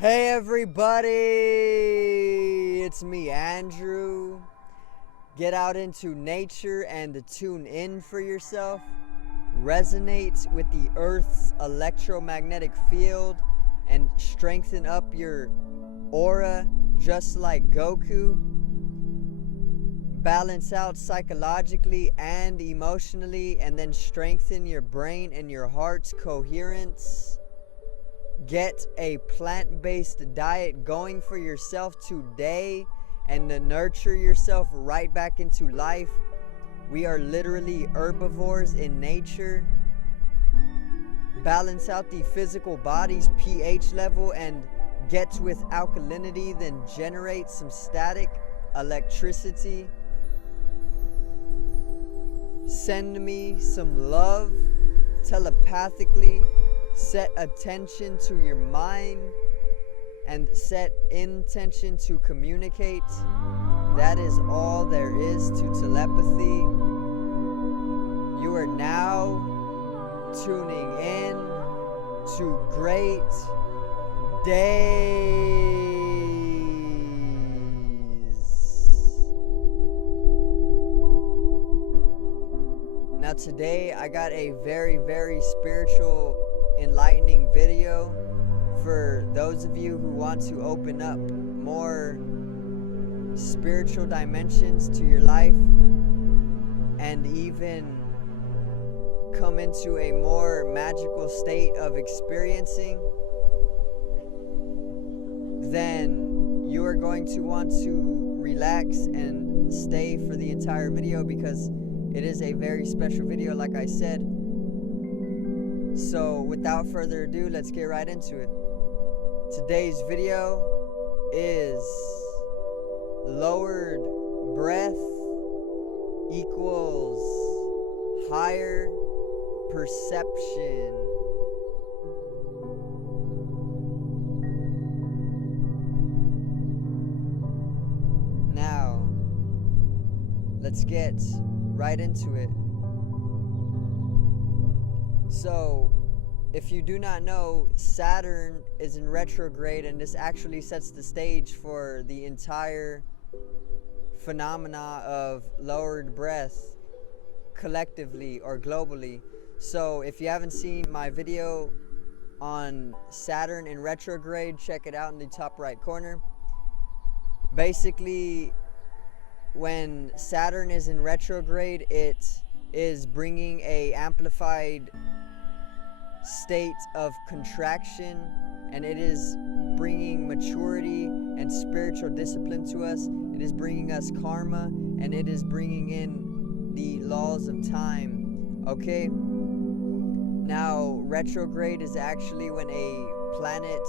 Hey everybody, it's me Andrew. Get out into nature and tune in for yourself. Resonate with the Earth's electromagnetic field and strengthen up your aura just like Goku. Balance out psychologically and emotionally, and then strengthen your brain and your heart's coherence. Get a plant-based diet going for yourself today and to nurture yourself right back into life. We are literally herbivores in nature. Balance out the physical body's pH level and get with alkalinity, then generate some static electricity. Send me some love telepathically. Set attention to your mind and set intention to communicate. That is all there is to telepathy. You are now tuning in to Great Days. Now today I got a very spiritual, enlightening video for those of you who want to open up more spiritual dimensions to your life and even come into a more magical state of experiencing. Then you are going to want to relax and stay for the entire video because it is a very special video, like I said. So without further ado, let's get right into it. Today's video is lowered breath equals higher perception. Now, let's get right into it. So, if you do not know, Saturn is in retrograde, and this actually sets the stage for the entire phenomena of lowered breath collectively or globally. So if you haven't seen my video on Saturn in retrograde, check it out in the top right corner. Basically, when Saturn is in retrograde, it is bringing a amplified state of contraction, and it is bringing maturity and spiritual discipline to us. It is bringing us karma, and it is bringing in the laws of time. Okay, now retrograde is actually when a planet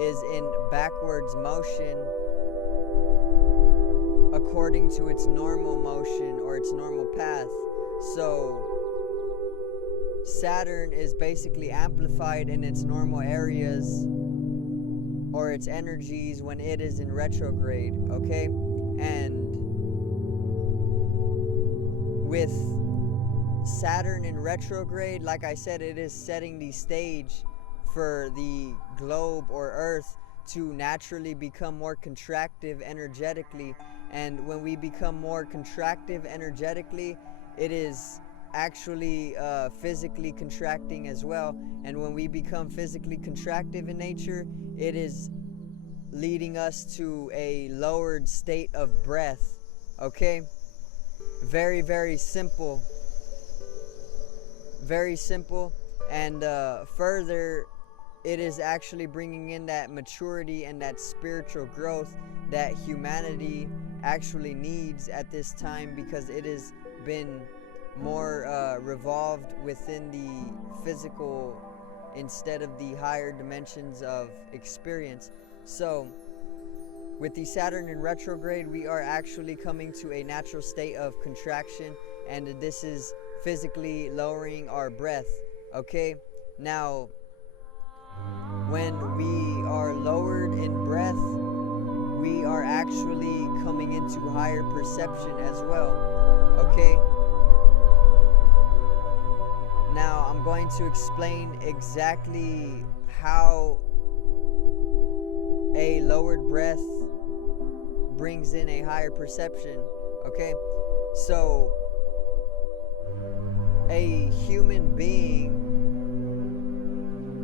is in backwards motion according to its normal motion or its normal path. So Saturn is basically amplified in its normal areas or its energies when it is in retrograde, okay? And with Saturn in retrograde, like I said, it is setting the stage for the globe or Earth to naturally become more contractive energetically. And when we become more contractive energetically, it is actually physically contracting as well. And when we become physically contractive in nature, it is leading us to a lowered state of breath. Okay, very simple, and further, it is actually bringing in that maturity and that spiritual growth that humanity actually needs at this time, because it has been more revolved within the physical instead of the higher dimensions of experience. So with the Saturn in retrograde, we are actually coming to a natural state of contraction, and this is physically lowering our breath. Okay, now when we are lowered in breath, we are actually coming into higher perception as well. Okay, now I'm going to explain exactly how a lowered breath brings in a higher perception. Okay, so a human being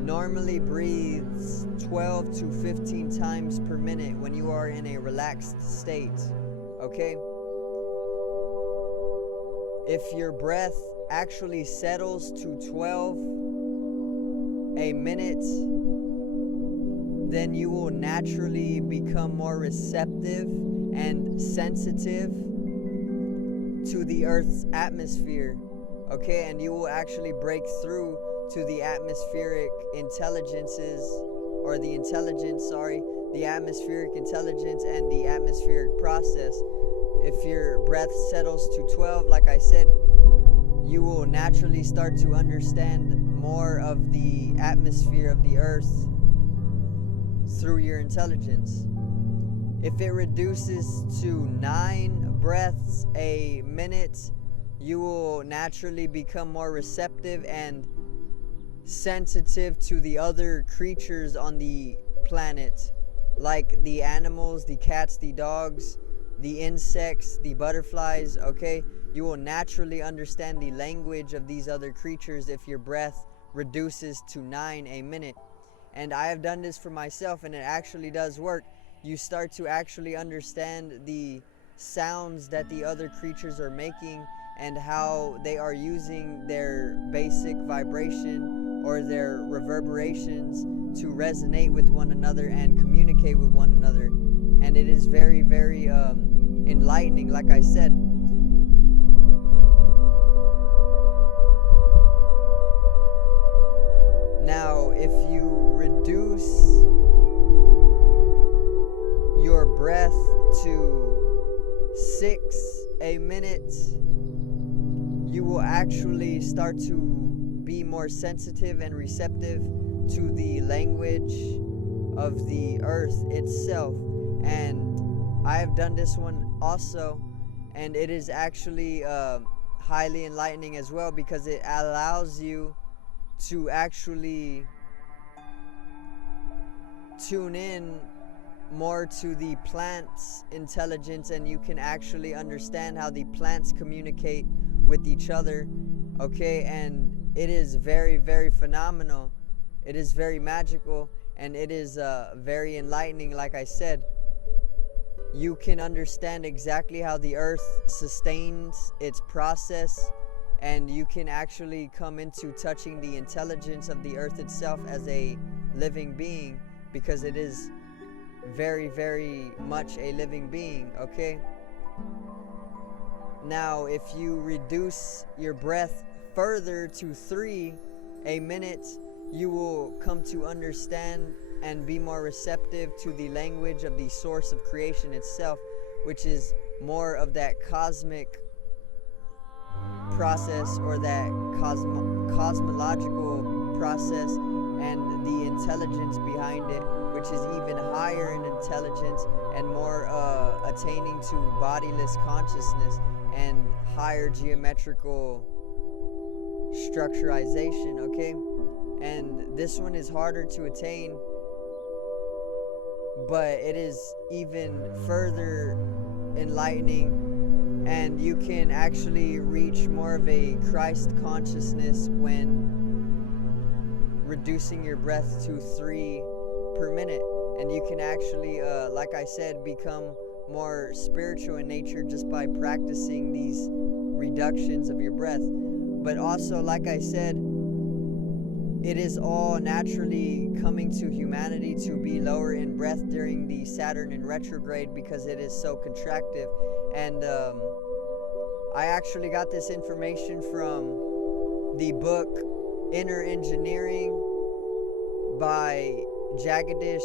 normally breathes 12 to 15 times per minute when you are in a relaxed state. Okay, if your breath actually settles to 12 a minute, then you will naturally become more receptive and sensitive to the Earth's atmosphere. Okay, and you will actually break through to the atmospheric intelligences, or the atmospheric intelligence and the atmospheric process. If your breath settles to 12, like I said, you will naturally start to understand more of the atmosphere of the Earth through your intelligence. If it reduces to 9 breaths a minute, you will naturally become more receptive and sensitive to the other creatures on the planet, like the animals, the cats, the dogs, the insects, the butterflies. Okay, you will naturally understand the language of these other creatures if your breath reduces to 9 a minute. And I have done this for myself, and it actually does work. You start to actually understand the sounds that the other creatures are making and how they are using their basic vibration or their reverberations to resonate with one another and communicate with one another. And it is very, very enlightening, like I said. Now, if you reduce your breath to 6 a minute, you will actually start to be more sensitive and receptive to the language of the Earth itself. And I have done this one also, and it is actually highly enlightening as well, because it allows you to actually tune in more to the plants' intelligence, and you can actually understand how the plants communicate with each other. Okay, and it is very, very phenomenal. It is very magical, and it is very enlightening. Like I said, you can understand exactly how the Earth sustains its process, and you can actually come into touching the intelligence of the Earth itself as a living being, because it is very, very much a living being. Okay, now if you reduce your breath further to 3 a minute, you will come to understand and be more receptive to the language of the source of creation itself, which is more of that cosmic process, or that cosmological process, and the intelligence behind it, which is even higher in intelligence and more attaining to bodiless consciousness and higher geometrical structurization. Okay, and this one is harder to attain, but it is even further enlightening, and you can actually reach more of a Christ consciousness when reducing your breath to 3 per minute. And you can actually, like I said, become more spiritual in nature just by practicing these reductions of your breath. But also, like I said, it is all naturally coming to humanity to be lower in breath during the Saturn in retrograde, because it is so contractive. And I actually got this information from the book Inner Engineering by Jagadish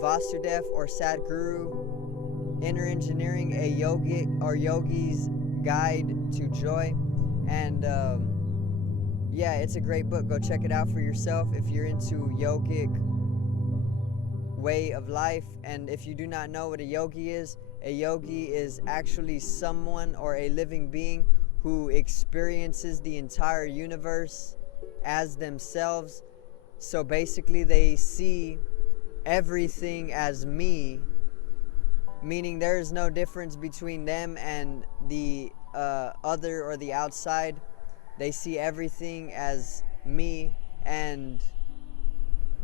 Vasudev, or Sadhguru. Inner Engineering, a yogi's guide to joy. And yeah, it's a great book. Go check it out for yourself if you're into yogic way of life. And if you do not know what a yogi is actually someone or a living being who experiences the entire universe as themselves. So basically they see everything as me, meaning there is no difference between them and the other or the outside. They see everything as me, and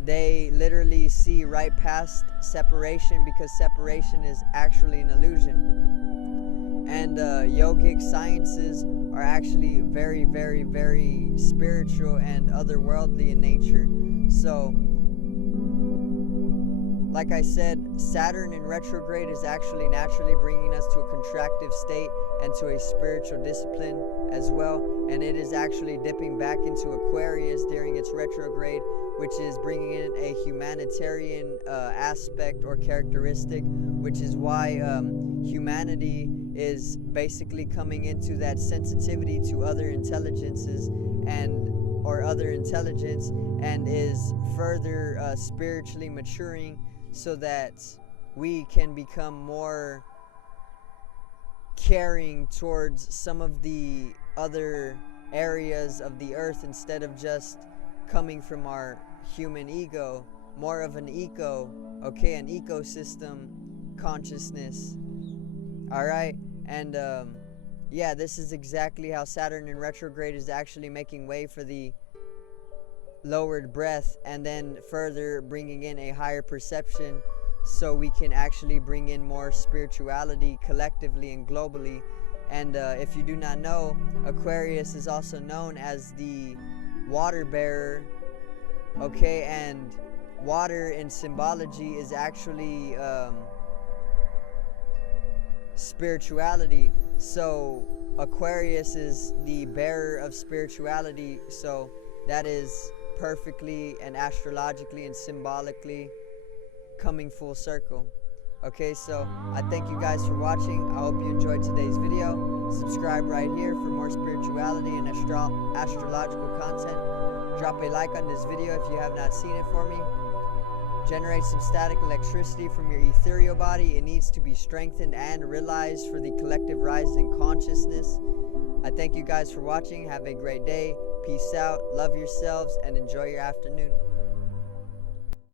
they literally see right past separation, because separation is actually an illusion. And yogic sciences are actually very, very, very spiritual and otherworldly in nature. So, like I said, Saturn in retrograde is actually naturally bringing us to a contractive state and to a spiritual discipline as well. And it is actually dipping back into Aquarius during its retrograde, which is bringing in a humanitarian aspect or characteristic, which is why humanity is basically coming into that sensitivity to other intelligences or other intelligence, and is further spiritually maturing, so that we can become more caring towards some of the other areas of the earth, instead of just coming from our human ego, more of an an ecosystem consciousness. All right. And yeah, this is exactly how Saturn in retrograde is actually making way for the lowered breath, and then further bringing in a higher perception, so we can actually bring in more spirituality collectively and globally. And if you do not know, Aquarius is also known as the water bearer, okay? And water in symbology is actually spirituality. So Aquarius is the bearer of spirituality, so that is perfectly and astrologically and symbolically coming full circle. Okay, so I thank you guys for watching. I hope you enjoyed today's video. Subscribe right here for more spirituality and astrological content. Drop a like on this video if you have not seen it for me. Generate some static electricity from your ethereal body. It needs to be strengthened and realized for the collective rise in consciousness. I thank you guys for watching. Have a great day. Peace out. Love yourselves and enjoy your afternoon.